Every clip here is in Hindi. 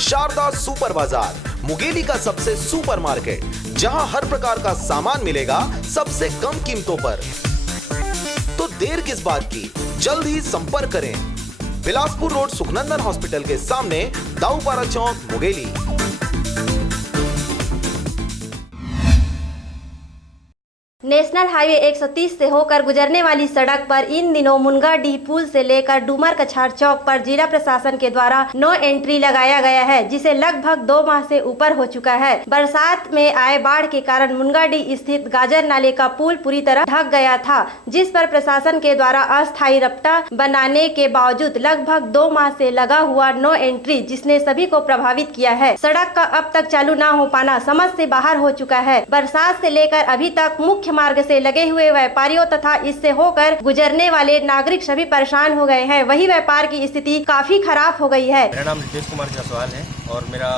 शारदा सुपर बाजार, मुंगेली का सबसे सुपर मार्केट, जहां हर प्रकार का सामान मिलेगा सबसे कम कीमतों पर। तो देर किस बात की, जल्द ही संपर्क करें। बिलासपुर रोड सुखनंदन हॉस्पिटल के सामने, दाऊपारा चौक, मुंगेली। नेशनल हाईवे 130 से होकर गुजरने वाली सड़क पर इन दिनों मुनगाडीह पुल से लेकर डूमर कछार चौक पर जिला प्रशासन के द्वारा नो एंट्री लगाया गया है, जिसे लगभग 2 माह से ऊपर हो चुका है। बरसात में आए बाढ़ के कारण मुनगाडीह स्थित गाजर नाले का पुल पूरी तरह ढक गया था, जिस पर प्रशासन के द्वारा अस्थायी रपटा बनाने के बावजूद लगभग 2 माह से लगा हुआ नो एंट्री, जिसने सभी को प्रभावित किया है। सड़क का अब तक चालू न हो पाना समझ से बाहर हो चुका है। बरसात से लेकर अभी तक मुख्य मार्ग से लगे हुए व्यापारियों तथा इससे होकर गुजरने वाले नागरिक सभी परेशान हो गए हैं। वही व्यापार की स्थिति काफी खराब हो गई है। मेरा नाम रितेश कुमार जायसवाल है और मेरा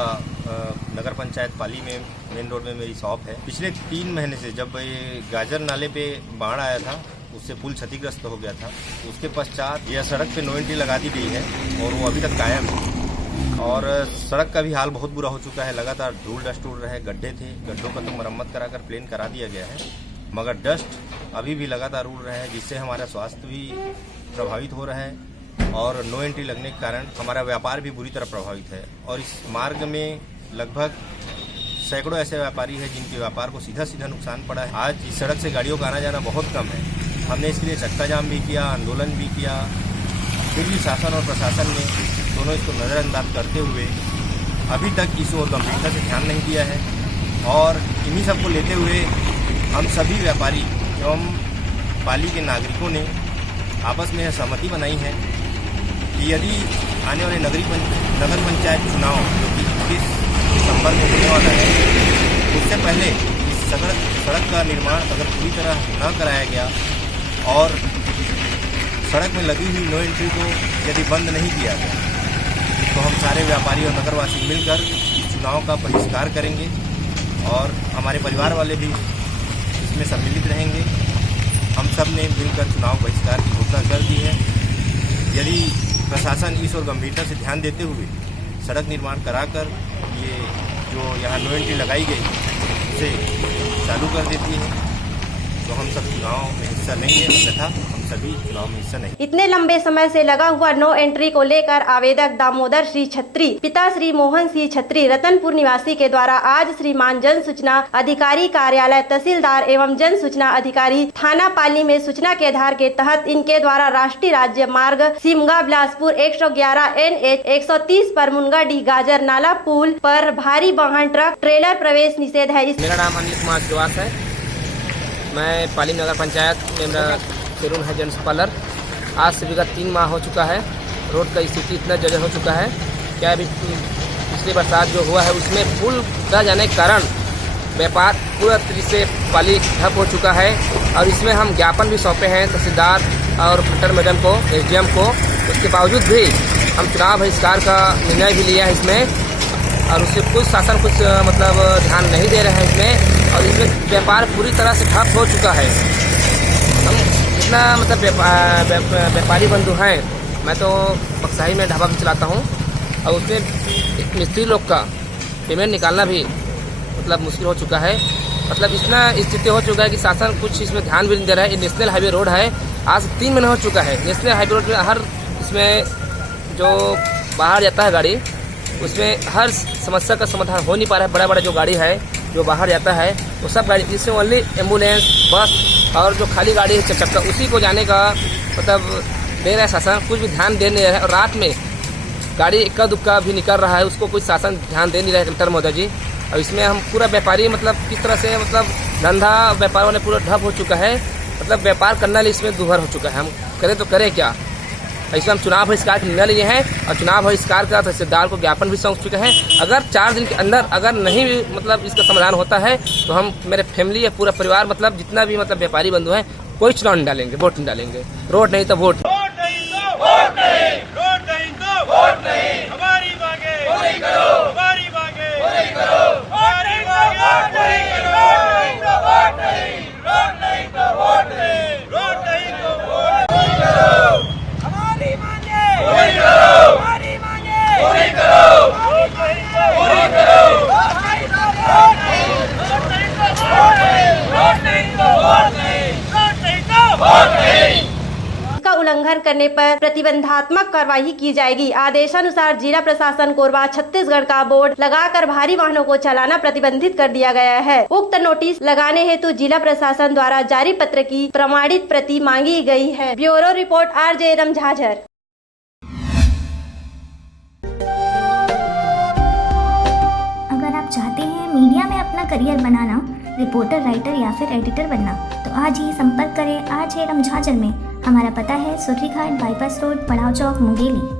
नगर पंचायत पाली में मेन रोड में मेरी शॉप है। पिछले 3 महीने से जब ये गाजर नाले पे बाढ़ आया था, उससे पुल क्षतिग्रस्त हो गया था। उसके पश्चात यह सड़क पे नो एंट्री लगा दी गई है और वो अभी तक कायम है। और सड़क का भी हाल बहुत बुरा हो चुका है। लगातार धूल डस्ट उड़ रहे, गड्ढे थे, गड्ढों का तो मरम्मत कराकर प्लेन करा दिया गया है, मगर डस्ट अभी भी लगातार उड़ रहा है, जिससे हमारा स्वास्थ्य भी प्रभावित हो रहा है और नो एंट्री लगने के कारण हमारा व्यापार भी बुरी तरह प्रभावित है। और इस मार्ग में लगभग सैकड़ों ऐसे व्यापारी हैं जिनके व्यापार को सीधा सीधा नुकसान पड़ा है। आज इस सड़क से गाड़ियों का आना जाना बहुत कम है। हमने इसके लिए चक्का जाम भी किया, आंदोलन भी किया, फिर भी शासन और प्रशासन ने दोनों इसको नज़रअंदाज करते हुए अभी तक इस ओर गंभीरता से ध्यान नहीं दिया है। और इन्हीं सबको लेते हुए हम सभी व्यापारी एवं पाली के नागरिकों ने आपस में यह सहमति बनाई है कि यदि आने वाले नगर पंचायत चुनाव जो कि 21 दिसंबर में होने वाला है, उससे पहले इस सड़क का निर्माण अगर पूरी तरह न कराया गया और सड़क में लगी हुई नो एंट्री को यदि बंद नहीं किया गया, तो हम सारे व्यापारी और नगरवासी मिलकर इस चुनाव का बहिष्कार करेंगे और हमारे परिवार वाले भी इसमें सम्मिलित रहेंगे। हम सब ने मिलकर चुनाव बहिष्कार की घोषणा कर दी है। यदि प्रशासन इस ओर गंभीरता से ध्यान देते हुए सड़क निर्माण कराकर ये जो यहाँ नो एंट्री लगाई गई उसे चालू कर देती है, तो हम सब चुनाव में हिस्सा लेंगे, अन्यथा हम सभी चुनाव में हिस्सा नहीं। इतने लंबे समय से लगा हुआ नो एंट्री को लेकर आवेदक दामोदर श्री छत्री, पिता श्री मोहन सिंह छत्री, रतनपुर निवासी के द्वारा आज श्रीमान जन सूचना अधिकारी कार्यालय, तहसीलदार एवं जन सूचना अधिकारी थाना पाली में सूचना के आधार के तहत इनके द्वारा राष्ट्रीय राज्य मार्ग सिमगा बिलासपुर 111 NH 130 पर मुनगाडीह गाजर नाला पुल पर भारी वाहन ट्रक ट्रेलर प्रवेश निषेध है। मेरा नाम अनिल कुमार श्रीवास है। मैं पाली नगर पंचायत में मेरा शोरूम है जेंट्स पार्लर। आज से विगत 3 माह हो चुका है। रोड का स्थिति इतना जगह हो चुका है क्या अभी पिछली बरसात जो हुआ है उसमें पुल ढह जाने के कारण व्यापार पूरा तरीके से पाली ठप हो चुका है। और इसमें हम ज्ञापन भी सौंपे हैं तहसीलदार और कलेक्टर मैडम को, SDM को। उसके बावजूद भी हम चुनाव बहिष्कार का निर्णय भी लिया है इसमें, और उससे कुछ शासन कुछ मतलब ध्यान नहीं दे रहे हैं इसमें। और इसमें व्यापार पूरी तरह से ठप हो चुका है। हम जितना मतलब व्यापारी बंधु हैं, मैं तो बक्साही में ढाबा भी चलाता हूँ और उसमें मिस्त्री लोग का पेमेंट निकालना भी मतलब मुश्किल हो चुका है। मतलब इतना स्थिति हो चुका है कि शासन कुछ इसमें ध्यान भी नहीं दे रहा है। ये नेशनल हाईवे रोड है, आज 3 महीने हो चुका है। नेशनल हाईवे रोड में हर इसमें जो बाहर जाता है गाड़ी, उसमें हर समस्या का समाधान हो नहीं पा रहा है। बड़ा बड़ा जो गाड़ी है जो बाहर जाता है वो सब गाड़ी, जिसमें ओनली एम्बुलेंस, बस और जो खाली गाड़ी है चक्का, उसी को जाने का मतलब दे रहा है शासन। कुछ भी ध्यान दे नहीं रहा है। और रात में गाड़ी इक्का दुक्का भी निकल रहा है, उसको कुछ शासन ध्यान दे नहीं रहा है कलेक्टर महोदय जी। और इसमें हम पूरा व्यापारी मतलब किस तरह से मतलब धंधा व्यापारों ने पूरा ठप हो चुका है। मतलब व्यापार करने लिए इसमें दुभर हो चुका है। हम करें तो करें क्या। इसमें हम चुनाव बहिष्कार का निर्णय लिए हैं और चुनाव बहिष्कार का तहसीलदार को ज्ञापन भी सौंप चुके हैं। अगर 4 दिन के अंदर अगर नहीं मतलब इसका समाधान होता है तो हम, मेरे फैमिली या पूरा परिवार मतलब जितना भी मतलब व्यापारी बंधु हैं, कोई चुनाव नहीं डालेंगे, वोट नहीं डालेंगे। रोड नहीं तो वोट। हमारी मांगे पूरी करो, हमारी मांगे पूरी करो, उल्लंघन करने पर प्रतिबंधात्मक कार्रवाई की जाएगी। आदेशानुसार जिला प्रशासन कोरबा छत्तीसगढ़ का बोर्ड लगाकर भारी वाहनों को चलाना प्रतिबंधित कर दिया गया है। उक्त नोटिस लगाने हेतु जिला प्रशासन द्वारा जारी पत्र की प्रमाणित प्रति मांगी गई है। Bureau report RJ Jhajhar. अगर आप चाहते हैं मीडिया में अपना करियर बनाना, रिपोर्टर, राइटर या फिर एडिटर बनना, तो आज ही संपर्क करें RJ झाझर में। हमारा पता है सुर्रीघाट बाईपास रोड, पड़ाव चौक, मुंगेली।